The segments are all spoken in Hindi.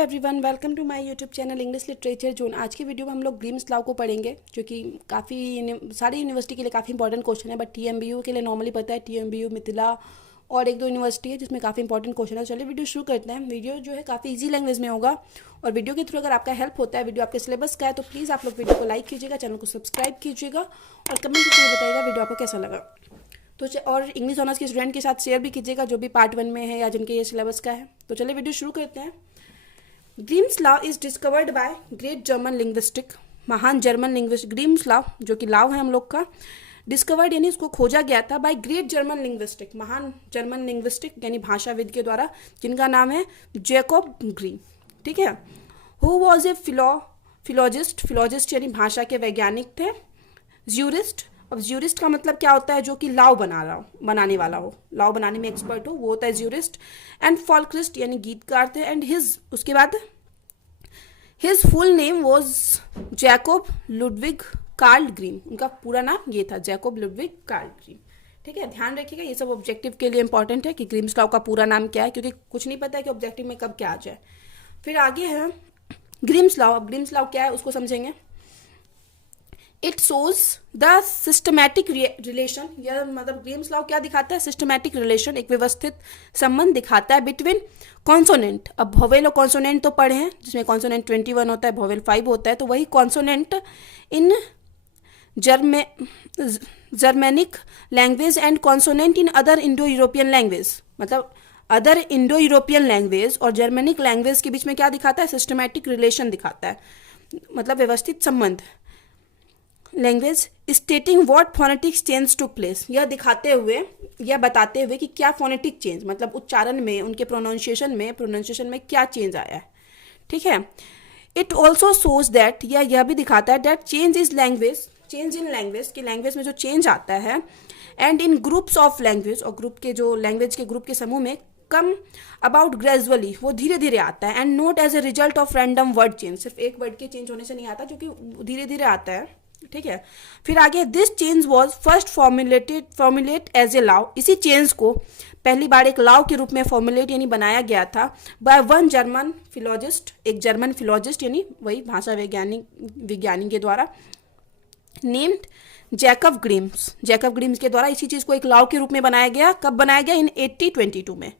Everyone, welcome to my YouTube channel English literature zone. आज की वीडियो में हम लोग ग्रीम्स लॉ को पढ़ेंगे, जो कि काफ़ी सारी यूनिवर्सिटी के लिए काफ़ी इंपॉर्टेंट क्वेश्चन है। बट टीएमबीयू के लिए नॉर्मली पता है, टीएमबीयू, मिथिला और एक दो यूनिवर्सिटी है जिसमें काफ़ी इंपॉर्टेंट क्वेश्चन है। चलिए वीडियो शुरू करते हैं। वीडियो जो है काफ़ी ईजी लैंग्वेज में होगा और वीडियो के थ्रू अगर आपका हेल्प होता है, वीडियो आपके सिलेबस का है, तो प्लीज़ आप लोग वीडियो को लाइक कीजिएगा, चैनल को सब्सक्राइब कीजिएगा और कमेंट करके बताइएगा वीडियो आपको कैसा लगा। तो और इंग्लिश ऑनर्स के स्टूडेंट के साथ शेयर भी कीजिएगा, जो भी पार्ट 1 में है या जिनके ये सिलेबस का है। तो चलिए वीडियो शुरू करते हैं। Grimm's law is discovered by great German linguistic, महान जर्मन लिंग्विस्ट। ग्रीम्स लॉ जो कि लॉ है हम लोग का, डिस्कवर्ड यानी उसको खोजा गया था बाय ग्रेट जर्मन लिंग्विस्टिक, महान जर्मन लिंग्विस्टिक यानी भाषाविद के द्वारा, जिनका नाम है जैकोब ग्रीम। ठीक है। हु वॉज ए फिलोजिस्ट, फिलोजिस्ट यानी भाषा के वैज्ञानिक थे। ज्यूरिस्ट, अब ज्यूरिस्ट का मतलब क्या होता है? जो कि लॉ बनाने वाला हो, लॉ बनाने में एक्सपर्ट हो, वो होता है ज्यूरिस्ट। एंड फॉल्क्रिस्ट यानी गीतकार थे। एंड उसके बाद his full name was Jacob Ludwig Karl Grimm. उनका पूरा नाम ये था, जैकोब लुडविग कार्ल ग्रीम। ठीक है, ध्यान रखिएगा, ये सब ऑब्जेक्टिव के लिए इंपॉर्टेंट है कि ग्रीम्स लॉ का पूरा नाम क्या है, क्योंकि कुछ नहीं पता है कि ऑब्जेक्टिव में कब क्या आ जाए। फिर आगे है ग्रीम्स लॉ। अब ग्रीम्स लॉ क्या है उसको समझेंगे। It shows the systematic relation, यह मतलब ग्रीम्स लॉ क्या दिखाता है? सिस्टमैटिक रिलेशन, एक व्यवस्थित संबंध दिखाता है बिटवीन कॉन्सोनेंट। अब वोवेल और कॉन्सोनेंट तो पढ़े हैं, जिसमें कॉन्सोनेंट 21 होता है, वोवेल 5 होता है। तो वही consonant in Germanic language and consonant in other Indo European language, मतलब अदर इंडो यूरोपियन लैंग्वेज और जर्मेनिक लैंग्वेज के बीच में क्या दिखाता है? सिस्टमैटिक रिलेशन दिखाता है, मतलब व्यवस्थित संबंध। Language stating what phonetics change to place, यह दिखाते हुए या बताते हुए कि क्या फोनेटिक चेंज, मतलब उच्चारण में, उनके प्रोनाउंसिएशन में क्या चेंज आया है। ठीक है। इट ऑल्सो शोज दैट, यह भी दिखाता है दैट चेंज इन लैंग्वेज, कि लैंग्वेज में जो चेंज आता है, and in groups of language, और ग्रुप के जो लैंग्वेज के ग्रुप के समूह में, कम अबाउट ग्रेजुअली, वो धीरे धीरे आता है। And not as a result of random word change, सिर्फ एक वर्ड के चेंज होने से नहीं आता, जो कि धीरे धीरे आता है। ठीक है। फिर आगे this change was first formulate as a law, इसी चेंज को पहली बार एक लॉ के रूप में फॉर्मुलेट यानी बनाया गया था बाय वन जर्मन फिलोजिस्ट, एक जर्मन फिलोजिस्ट यानी वही भाषा विज्ञानी के द्वारा, नेम्ड जैकब ग्रीम्स के द्वारा इसी चीज को एक लॉ के रूप में बनाया गया। कब बनाया गया? इन 1822 में।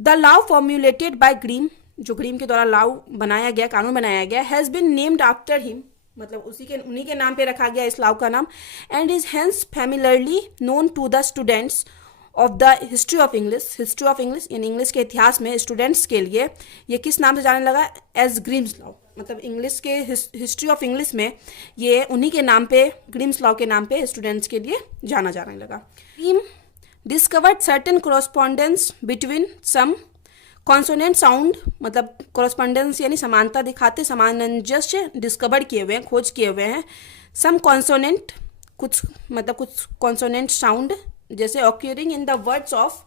The law formulated by Grimm, जो ग्रीम के द्वारा लॉ बनाया गया, कानून बनाया गया, has been named after him, मतलब उन्हीं के नाम पे रखा गया इस लॉ का नाम। And is hence familiarly known to the students of the history of English यानी इंग्लिश के इतिहास में स्टूडेंट्स के लिए ये किस नाम से जाने लगा? एज ग्रीम्स लॉ, मतलब इंग्लिश के हिस्ट्री ऑफ इंग्लिश में ये उन्हीं के नाम पे, ग्रीम्स लॉ के नाम पे स्टूडेंट्स के लिए जाना जाने लगा। Grimm discovered certain correspondence between some consonant sound, मतलब कॉरस्पॉन्डेंस यानी समानता दिखाते, सामंजस्य डिस्कवर किए हुए हैं, खोज किए हुए हैं। सम कॉन्सोनेंट, कुछ कॉन्सोनेंट साउंड, जैसे occurring in the words of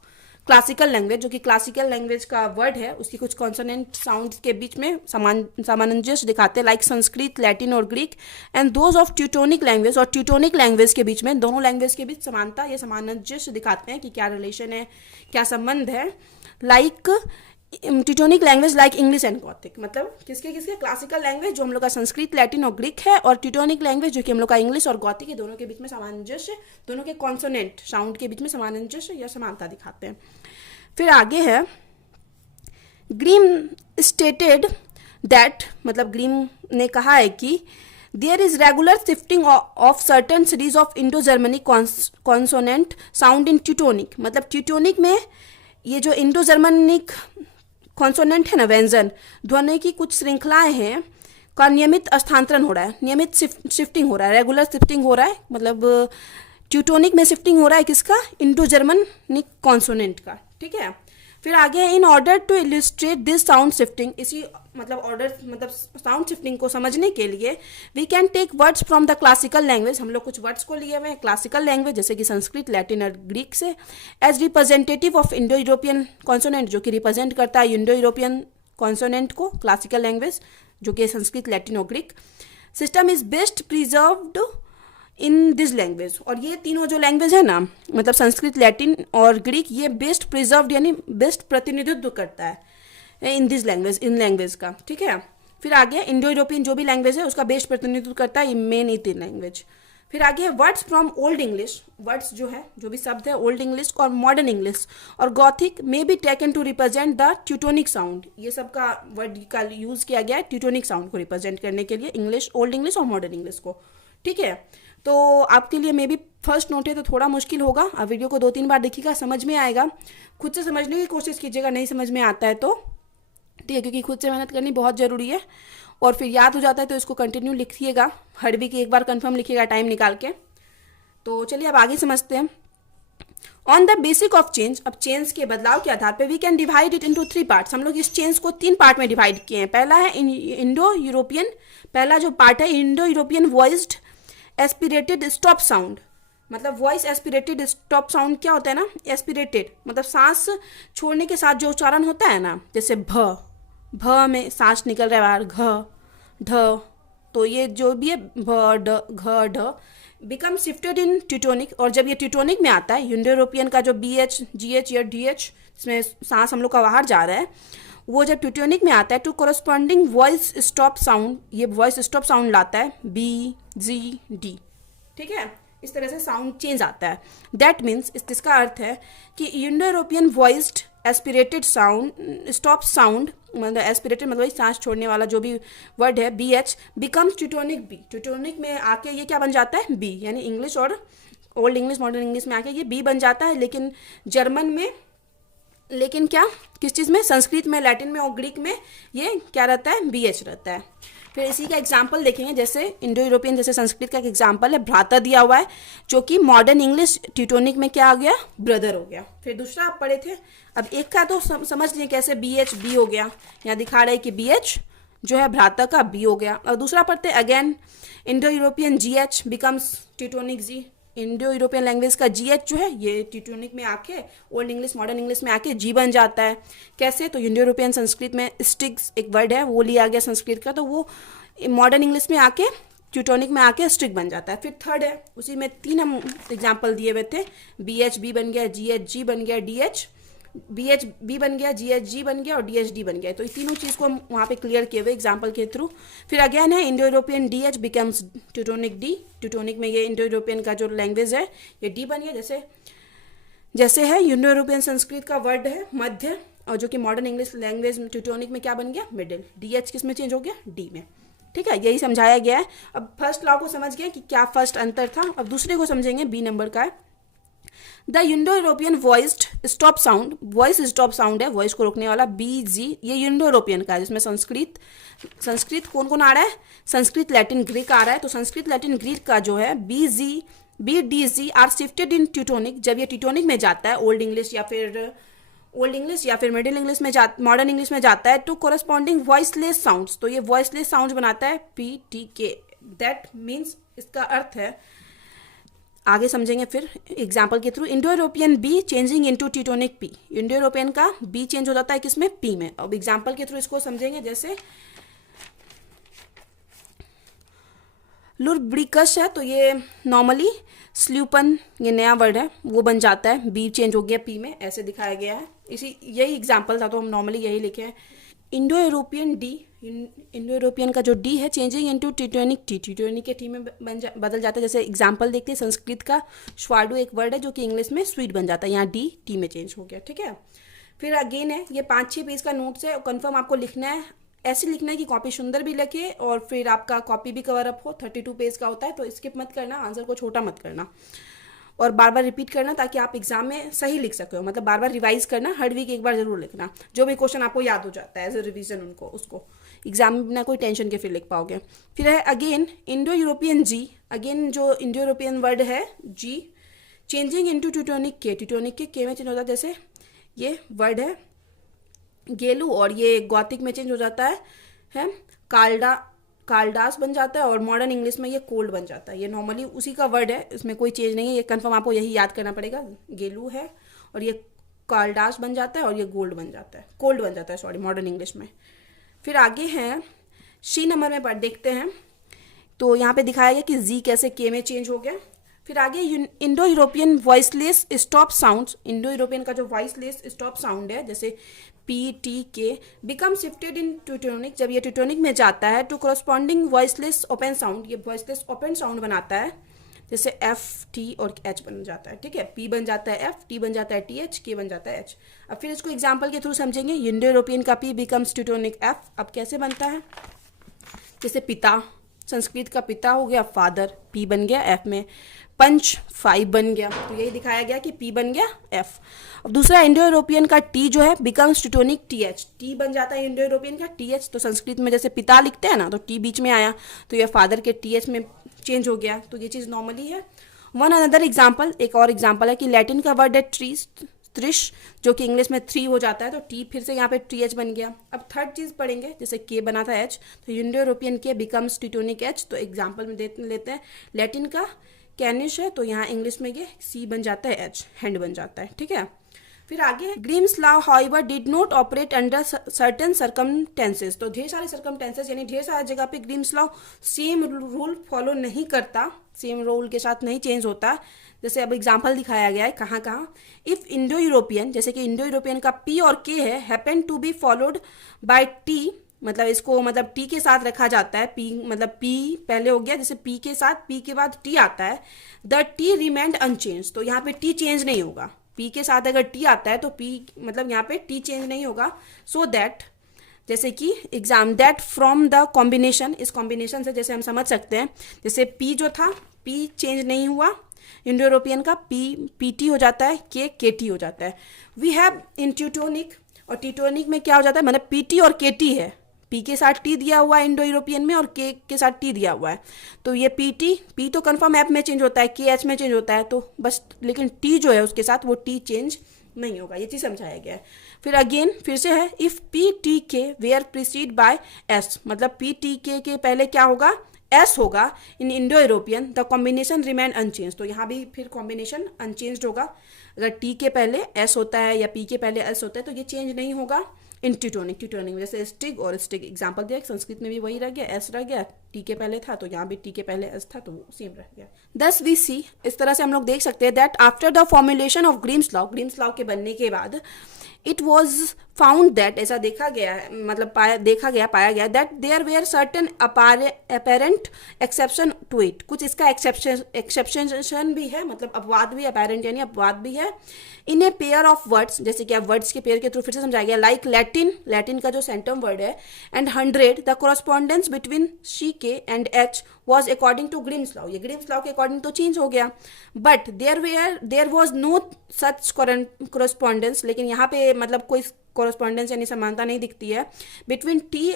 classical language, जो कि क्लासिकल लैंग्वेज का वर्ड है, उसकी कुछ कॉन्सोनेंट साउंड के बीच में सामंजस्य दिखाते हैं, लाइक संस्कृत, लैटिन और Greek. And those of Teutonic language, और ट्यूटोनिक लैंग्वेज के बीच में, दोनों लैंग्वेज के बीच समानता या सामंजस्य दिखाते हैं कि क्या रिलेशन है, क्या संबंध है। Like Teutonic language like English and Gothic, मतलब किसके क्लासिकल लैंग्वेज जो हम लोग का संस्कृत, लैटिन और ग्रीक है, और ट्यूटोनिक लैंग्वेज जो कि हम लोग का इंग्लिश और गॉथिक है, दोनों के बीच में सामंजस्य, दोनों के कॉन्सोनेंट साउंड के बीच में सामंजस्य या समानता दिखाते हैं। फिर आगे है ग्रीम स्टेटेड दैट, मतलब ग्रीम ने कहा है कि there is regular shifting of certain series of Indo Germanic consonant sound in Teutonic, मतलब ट्यूटोनिक में ये जो इंडो जर्मनिक कॉन्सोनेंट है ना, व्यंजन ध्वनि की कुछ श्रृंखलाएं हैं, का नियमित स्थानांतरण हो रहा है, नियमित शिफ्टिंग हो रहा है, रेगुलर शिफ्टिंग हो रहा है, मतलब ट्यूटोनिक में शिफ्टिंग हो रहा है किसका? इंडो जर्मनिक कॉन्सोनेंट का। ठीक है। फिर आगे in order to illustrate this sound shifting, इसी मतलब साउंड शिफ्टिंग को समझने के लिए we can take words from the classical language, हम लोग कुछ वर्ड्स को लिए हुए हैं क्लासिकल लैंग्वेज, जैसे कि संस्कृत, लैटिन और ग्रीक से, as representative of Indo European consonant, जो कि रिप्रेजेंट करता है इंडो यूरोपियन कॉन्सोनेंट को, क्लासिकल लैंग्वेज जो कि संस्कृत, लैटिन और Greek. System is best preserved in this language, और ये तीनों जो लैंग्वेज है ना, मतलब संस्कृत, लैटिन और ग्रीक, ये बेस्ट प्रिजर्व्ड यानी बेस्ट प्रतिनिधित्व करता है इन दिस लैंग्वेज, इन लैंग्वेज का, ठीक है। फिर आगे इंडो यूरोपियन जो भी लैंग्वेज है उसका बेस प्रतिनिधित्व करता है मेन इन लैंग्वेज। फिर आगे है words from old English, words जो है जो भी शब्द है ओल्ड इंग्लिश और मॉडर्न इंग्लिश और Gothic may be taken to represent the Teutonic sound. ये सब का वर्ड का यूज किया गया है ट्यूटोनिक साउंड को रिप्रेजेंट करने के लिए, इंग्लिश, ओल्ड इंग्लिश और मॉडर्न इंग्लिश को, ठीक है। तो आपके लिए मे बी फर्स्ट नोट है तो थोड़ा मुश्किल होगा, आप वीडियो को 2-3 बार देखिएगा, समझ में आएगा, खुद से समझने की कोशिश कीजिएगा, नहीं समझ में आता है तो, ठीक है, क्योंकि खुद से मेहनत करनी बहुत ज़रूरी है। और फिर याद हो जाता है तो इसको कंटिन्यू लिखिएगा, हर वीक एक बार कंफर्म लिखिएगा टाइम निकाल के। तो चलिए अब आगे समझते हैं। On the basic of change, अब चेंज के बदलाव के आधार पे we can divide it into 3 parts. हम लोग इस चेंज को 3 पार्ट में डिवाइड किए हैं। पहला है इंडो यूरोपियन, पहला जो पार्ट है Indo European voiced aspirated stop sound. मतलब वॉइस एस्पिरेटेड स्टॉप साउंड क्या होता है ना, एस्पिरेटेड मतलब सांस छोड़ने के साथ जो उच्चारण होता है ना, जैसे भ में सांस निकल रहा है बाहर, घ ढ, तो ये जो भी है भ ड घ ढ बिकम शिफ्टेड इन ट्यूटोनिक। और जब ये ट्यूटोनिक में आता है, इंडो यूरोपियन का जो BH GH या DH जिसमें सांस हम लोग का बाहर जा रहा है, वो जब ट्यूटोनिक में आता है to corresponding voice stop sound, ये वॉइस स्टॉप साउंड लाता है B G D, ठीक है। इस तरह से साउंड चेंज आता है। दैट मीन्स इसका अर्थ है कि Indo European voiced aspirated sound stop sound, मतलब एस्पिरेटेड मतलब सांस छोड़ने वाला जो भी वर्ड है BH becomes Teutonic B। Teutonic में आके ये क्या बन जाता है B, यानी इंग्लिश और ओल्ड इंग्लिश मॉडर्न इंग्लिश में आके ये B बन जाता है। लेकिन जर्मन में, लेकिन क्या किस चीज़ में, संस्कृत में, लैटिन में और ग्रीक में ये क्या रहता है, BH रहता है। फिर इसी का एग्जाम्पल देखेंगे, जैसे इंडो यूरोपियन जैसे संस्कृत का एक एग्जाम्पल है भ्राता दिया हुआ है, जो कि मॉडर्न इंग्लिश ट्यूटोनिक में क्या आ गया, ब्रदर हो गया। फिर दूसरा आप पढ़े थे, अब एक का तो समझ लिए कैसे BH B हो गया, यहाँ दिखा रहा है कि BH जो है भ्राता का B हो गया। और दूसरा पढ़ते again Indo European GH becomes Teutonic G। Indo European language का GH जो है ये ट्यूटोनिक में आके ओल्ड इंग्लिश मॉडर्न इंग्लिश में आके G बन जाता है। कैसे, तो इंडो यूरोपियन संस्कृत में स्टिक्स एक वर्ड है वो लिया गया संस्कृत का, तो वो मॉडर्न इंग्लिश में आके ट्यूटोनिक में आके स्ट्रिक बन जाता है। फिर थर्ड है, उसी में 3 हम एग्जाम्पल दिए हुए थे, BH B बन गया, GH G बन गया, DH BH B बन गया, GH G बन गया और DH D बन गया। तो ये तीनों चीज़ को हम वहाँ पे क्लियर किए हुए एग्जाम्पल के थ्रू। फिर अगेन है Indo European DH becomes Teutonic D। Teutonic में ये इंडो यूरोपियन का जो लैंग्वेज है ये D बन गया। जैसे है इंडो यूरोपियन संस्कृत का वर्ड है मध्य, और जो कि मॉडर्न इंग्लिश लैंग्वेज ट्यूटोनिक में क्या बन गया, मिडिल। DH किस में चेंज हो गया, D में, ठीक है। यही समझाया गया है। अब फर्स्ट लॉ को समझ गए कि क्या फर्स्ट अंतर था, अब दूसरे को समझेंगे, B नंबर का है the Indo European voiced stop sound. Voice stop sound है, वॉइस को रोकने वाला BG, ये इंडो यूरोपियन का है, जिसमें संस्कृत कौन कौन आ रहा है, संस्कृत लैटिन ग्रीक आ रहा है। तो संस्कृत लैटिन ग्रीक का जो है BG BDG are shifted in Teutonic. जब ये ट्यूटोनिक में जाता है ओल्ड इंग्लिश या फिर मिडिल इंग्लिश में मॉडर्न इंग्लिश में जाता है, टू कोरस्पॉन्डिंग वॉइसलेस साउंड्स, तो ये वॉइसलेस साउंड्स बनाता है PTK। दैट मीन्स इसका अर्थ है, आगे समझेंगे फिर एग्जाम्पल के through. Indo European B changing into Teutonic P। Indo European का B चेंज हो जाता है किसमें, P में। अब एग्जाम्पल के थ्रू इसको समझेंगे, जैसे लुब्रिकस है तो ये नॉर्मली स्ल्यूपन, ये नया वर्ड है वो बन जाता है, B चेंज हो गया P में, ऐसे दिखाया गया है। यही एग्जाम्पल था तो हम नॉर्मली यही लिखे हैं। Indo European D, Indo European का जो D है changing into Teutonic T, Teutonic के T में बदल जाता है। जैसे एग्जाम्पल देखते हैं, संस्कृत का श्वाडू एक वर्ड है जो कि इंग्लिश में स्वीट बन जाता है, यहाँ D T में चेंज हो गया, ठीक है। फिर अगेन है, ये 5-6 पेज का नोट्स है, कन्फर्म आपको लिखना है, ऐसे लिखना है कि कॉपी सुंदर भी लगे और फिर आपका कॉपी भी कवर अप हो। 32 पेज का होता है, तो स्किप मत करना, आंसर को छोटा मत करना और बार बार रिपीट करना, ताकि आप एग्जाम में सही लिख सको। मतलब बार बार रिवाइज करना, हर वीक एक बार जरूर लिखना, जो भी क्वेश्चन आपको याद हो जाता है एज ए रिविजन उसको एग्जाम में बिना कोई टेंशन के फिर लिख पाओगे। फिर है again Indo European G, again जो इंडो यूरोपियन वर्ड है G changing into Teutonic K, Teutonic के K में चेंज होता है। जैसे ये वर्ड है गेलू और ये गॉथिक में चेंज हो जाता है कालडास बन जाता है, और मॉडर्न इंग्लिश में ये कोल्ड बन जाता है। ये नॉर्मली उसी का वर्ड है, इसमें कोई चेंज नहीं है, ये कंफर्म आपको यही याद करना पड़ेगा। गेलू है और ये कालडास बन जाता है और ये कोल्ड बन जाता है सॉरी, मॉडर्न इंग्लिश में। फिर आगे हैं C नंबर में पढ़ देखते हैं, तो यहाँ पे दिखाया गया कि Z कैसे K में चेंज हो गया। फिर आगे Indo European voiceless stop sounds, Indo European का जो वॉइसलेस स्टॉप साउंड है, जैसे P T K become shifted in Teutonic, जब ये ट्यूटोनिक में जाता है to corresponding voiceless open sound, ये वॉइसलेस ओपन साउंड बनाता है, जैसे एफ टी और एच बन जाता है, ठीक है, पी बन जाता है एफ, टी बन जाता है टी एच, के बन जाता है एच। अब फिर इसको एग्जाम्पल के थ्रू समझेंगे। इंडो यूरोपियन का पी बिकम्स ट्यूटोनिक एफ। अब कैसे बनता है, जैसे पिता, संस्कृत का पिता हो गया फादर, पी बन गया एफ में, पंच 5 बन गया, तो यही दिखाया गया कि पी बन गया एफ। अब दूसरा इंडो यूरोपियन का टी जो है becomes Teutonic T H, T बन जाता है इंडो यूरोपियन का टी एच, तो संस्कृत में जैसे पिता लिखते हैं ना तो टी बीच में आया, तो यह फादर के टी एच में चेंज हो गया, तो ये चीज़ नॉर्मली है। वन अनदर एग्जाम्पल, एक और एग्जाम्पल है कि लैटिन का वर्ड है ट्रीज, त्रिश, जो कि इंग्लिश में 3 हो जाता है, तो टी फिर से यहाँ पे टी एच बन गया। अब थर्ड चीज़ पढ़ेंगे, जैसे के बना था एच, तो इंडो यूरोपियन के बिकम्स ट्यूटोनिक एच, तो एग्जाम्पल में लेते हैं लैटिन का कैनिश है, तो यहाँ इंग्लिश में ये सी बन जाता है एच, हैंड बन जाता है, ठीक है। फिर आगे Grimm's law however did not operate under certain circumstances, तो ढेर सारे सर्कमटेंसेस यानी ढेर सारी जगह पे Grimm's law same rule follow नहीं करता, सेम रूल के साथ नहीं चेंज होता। जैसे अब एग्जांपल दिखाया गया है कहाँ कहाँ, इफ इंडो यूरोपियन, जैसे कि इंडो यूरोपियन का पी और के है, happen to be followed by T, मतलब इसको मतलब टी के साथ रखा जाता है, पी मतलब पी पहले हो गया, जैसे पी के साथ पी के बाद टी आता है, द टी रिमेंड अनचेंज, तो यहाँ पे टी चेंज नहीं होगा, पी के साथ अगर टी आता है तो पी मतलब यहाँ पे टी चेंज नहीं होगा। सो दैट, जैसे कि exam that from the combination, इस कॉम्बिनेशन से जैसे हम समझ सकते हैं, जैसे पी जो था पी चेंज नहीं हुआ इंडो यूरोपियन का, पी टी हो जाता है, के टी हो जाता है। वी हैव इन ट्यूटोनिक, और ट्यूटोनिक में क्या हो जाता है, मतलब पी टी और के टी है, पी के साथ टी दिया हुआ है इंडो यूरोपियन में और के साथ टी दिया हुआ है, तो ये पी तो कंफर्म ऐप में चेंज होता है, के एच में चेंज होता है, तो बस लेकिन टी जो है उसके साथ वो टी चेंज नहीं होगा, ये चीज़ समझाया गया है। फिर अगेन फिर से है, if P T K were preceded by S, मतलब पी टी के पहले क्या होगा, एस होगा in Indo European, the combination remain unchange, तो यहाँ भी फिर कॉम्बिनेशन अनचेंज होगा, अगर टी के पहले एस होता है या पी के पहले एस होता है तो ये चेंज नहीं होगा इन ट्यूटोनिक में, जैसे स्टिग और स्टिग एग्जाम्पल दिया, संस्कृत में भी वही रह गया, एस रह गया, टी के पहले था तो यहाँ भी टी के पहले एस था तो सेम रह गया। दस वी सी, इस तरह से हम लोग देख सकते हैं that after the formulation of Grimm's law के बनने के बाद इट वॉज फाउंड दैट, ऐसा देखा गया है, मतलब पाया गया that there were certain apparent exception to it, कुछ इसका एक्सेप्शन भी है, मतलब अपवाद भी, अपेरेंट यानी अपवाद भी है, इन ए पेयर ऑफ वर्ड्स, जैसे कि आप वर्ड्स के पेयर के थ्रू फिर से समझाया गया, लाइक लैटिन का जो सेंटम वर्ड है, and 100 the correspondence between she K and H was according to Grimm's law, ये ग्रीम्स लॉ के अकॉर्डिंग तो चेंज हो गया, but there was no such correspondence, लेकिन यहाँ पे मतलब कोई कोरस्पॉन्डेंस यानी समानता नहीं दिखती है बिटवीन टी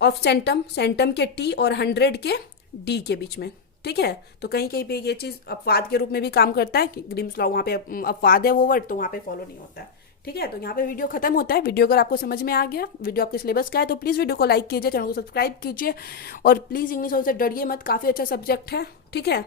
ऑफ सेंटम के टी और 100 के डी के बीच में, ठीक है। तो कहीं कहीं पे ये चीज़ अपवाद के रूप में भी काम करता है कि ग्रीम्स लॉ वहाँ पे अपवाद है वो वर्ड, तो वहाँ पे फॉलो नहीं होता है, ठीक है। तो यहाँ पे वीडियो खत्म होता है। वीडियो अगर आपको समझ में आ गया, वीडियो आपके सिलेबस का है, तो प्लीज़ वीडियो को लाइक कीजिए, चैनल को सब्सक्राइब कीजिए, और प्लीज़ इंग्लिश से डरिए मत, काफ़ी अच्छा सब्जेक्ट है, ठीक है।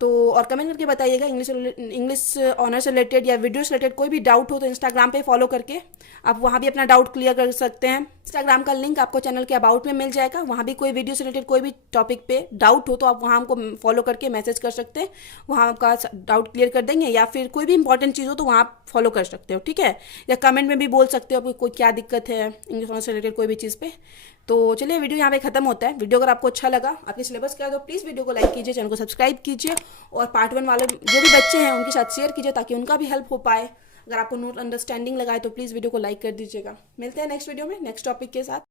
तो और कमेंट करके बताइएगा इंग्लिश ऑनर से रिलेटेड या वीडियो से रिलेटेड कोई भी डाउट हो तो इंस्टाग्राम पे फॉलो करके आप वहाँ भी अपना डाउट क्लियर कर सकते हैं। इंस्टाग्राम का लिंक आपको चैनल के अबाउट में मिल जाएगा, वहाँ भी कोई वीडियो से रिलेटेड कोई भी टॉपिक पे डाउट हो तो आप वहाँ हमको फॉलो करके मैसेज कर सकते हैं, वहाँ आपका डाउट क्लियर कर देंगे, या फिर कोई भी इंपॉर्टेंट चीज़ हो तो वहाँ आप फॉलो कर सकते हो, ठीक है। या कमेंट में भी बोल सकते हो कोई क्या दिक्कत है इंग्लिश ऑनर से रिलेटेड कोई भी चीज़ पे। तो चलिए वीडियो यहाँ पे खत्म होता है। वीडियो अगर आपको अच्छा लगा, आपके सिलेबस का है, तो प्लीज़ वीडियो को लाइक कीजिए, चैनल को सब्सक्राइब कीजिए, और पार्ट 1 वाले जो भी बच्चे हैं उनके साथ शेयर कीजिए ताकि उनका भी हेल्प हो पाए। अगर आपको नोट अंडरस्टैंडिंग लगा है तो प्लीज़ वीडियो को लाइक कर दीजिएगा। मिलते हैं नेक्स्ट वीडियो में नेक्स्ट टॉपिक के साथ।